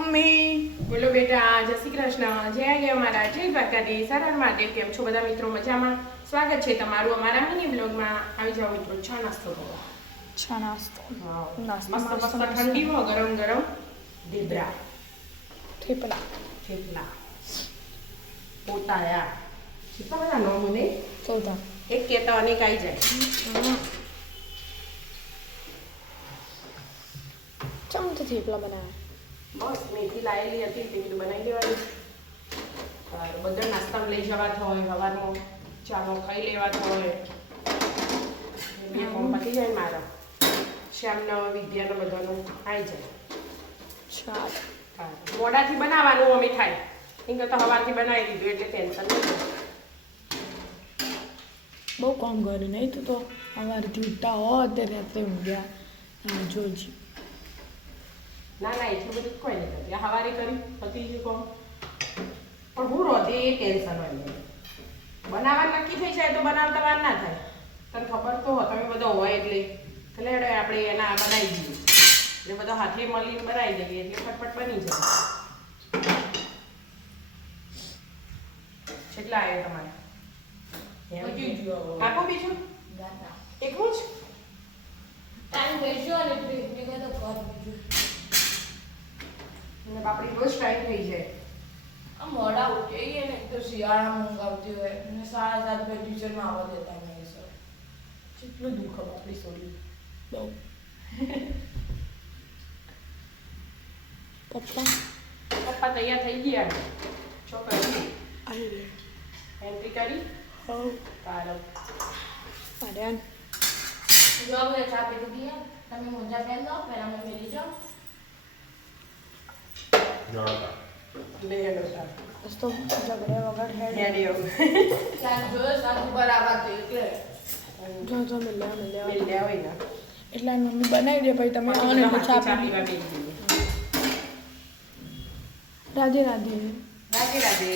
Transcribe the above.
Mummy બોલો બેટા, જય શ્રી કૃષ્ણ, જય ગયો અમારા જય દ્વારકાધીશ, હર હર મહાદેવ. કેમ છો બધા મિત્રો? મજામાં? સ્વાગત છે તમારું અમારા મિની બ્લોગમાં. આવી જાઓ મિત્રો, ચા નાસ્તો કરો. ચા નાસ્તો મસ્ત મસ્ત ઠંડીમાં ગરમ ગરમ ઢેબરા, થેપલા, પોતાયા. કેટલા બધા નો મને ચોથા એક કહેતા અનેક આવી જાય. ચમચો થેપલા બનાવ્યા. બસ મેથી લાવેલી હતી તે બધું બનાવી દેવાનું. બધા નાસ્તામાં લઈ જવાતા હોય, સવારમાં ચામાં ખાઈ લેવાતા હોય. બે કોમ પતી જાય મારા. શ્યામનો વિદ્યાનો બધાનું આવી જાય. ચાલ મોડાથી બનાવવાનું અમે થાય. એમ કરતાં સવારથી બનાવી દીધું એટલે ટેન્શન નહીં. બહુ કામ કર્યું નહીં તું તો અમારી ઉઠતા હોત તે રાત્રે ઊંઘ્યા જોજી. ના ના એટલું બધું કોઈ નહીં કરતી. સવારે કરી પતી ગયું કોમ. પણ હું રોતે એ ટેન્શન હોય નહીં. બનાવવા નક્કી થઈ જાય તો બનાવતા વાર ના થાય. તને ખબર તો તમે બધો હોય એટલે લેડો આપણે એના બનાવી દઈએ. એટલે બધો હાથે મળીને બનાવી દઈએ એટલે ફટફટ બની જાય. કેટલા આવ્યો તમારે? આપો બીજું એકલું જ ટાઈમ બેસ્યો અને ટ્રીટની તો કર બીજું અને બાપડી રોજ ટાઈમ થઈ જાય. આ મોડા ઉઠીએ ને તો શિયાળામાં ઊંઘ આવતી હોય અને 7:30 પર ટ્યુશનમાં આવવા દેતા નહીં સર. કેટલું દુઃખ બાપડી છોડી. બહુ પપ્પા પપ્પા તૈયાર થઈ ગયા. છોકરી અરે રે એન્ટ્રી કરી હો તારો પાડ્યાન જો હવે ચા પી દીધી તમે મોજા પહેર લો પહેલા મેં મેલી જાઓ લે હેડો તાર તો ઝઘડે વગર હેડ હેડી ત્યાં જોયો સાસુ બરાબર તો એટલે જો મિલ્યા મેલ લે હોય ને એટલે આ મમ્મી બનાવી દે પછી તમે આવો ને એટલે ચા પી પીવા બેસી જઈએ. રાધે રાધે રાધે રાધે.